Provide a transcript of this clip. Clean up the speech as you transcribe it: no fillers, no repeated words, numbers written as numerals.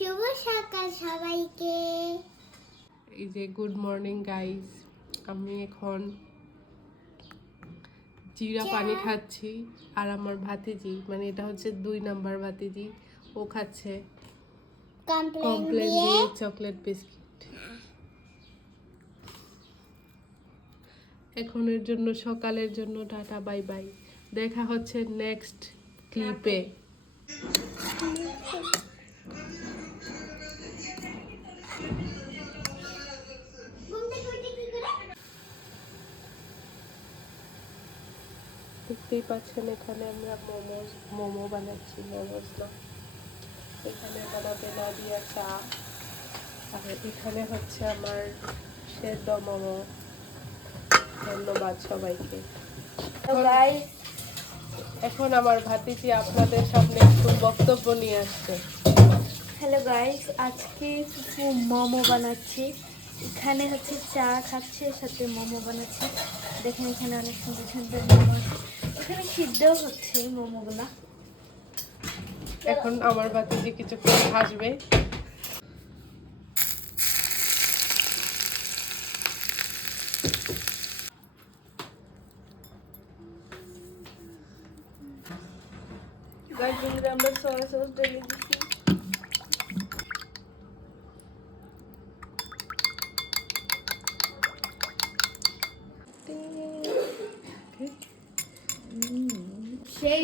শুভ সকাল সবাইকে। এই যে গুড মর্নিং গাইস, আমি এখন জিরা পানি খাচ্ছি আর আমার ভাতিজি, মানে এটা হচ্ছে 2 নাম্বার ভাতিজি, ও খাচ্ছে কমপ্লেন দিয়ে চকলেট বিস্কিট। এখনের জন্য, সকালের জন্য টাটা, বাই বাই। দেখা হচ্ছে নেক্সট ক্লিপে। দেখতেই পাচ্ছেন এখানে আমরা মোমো বানাচ্ছি, মোমোস না, এখানে বানাবে নাদিয়া চা, আর এখানে হচ্ছে আমার সেদ্ধ মোমো। ধন্যবাদ সবাইকে। এখন আমার ভাতিজি আপনাদের সামনে একটু বক্তব্য নিয়ে আসছে। হ্যালো গাইস, আজকে মোমো বানাচ্ছি। এখানে হচ্ছে চা খাচ্ছে, সাথে মোমো বানাচ্ছি। দেখেন এখানে অনেক সুন্দর সুন্দর মোমো আছে। এখানে সিদ্ধও হচ্ছে মোমোগুলা। এখন আমার ভাতিজি কিছুক্ষণ হাসবে। আমরা সয়া সস ঢেলে দিচ্ছি। সেই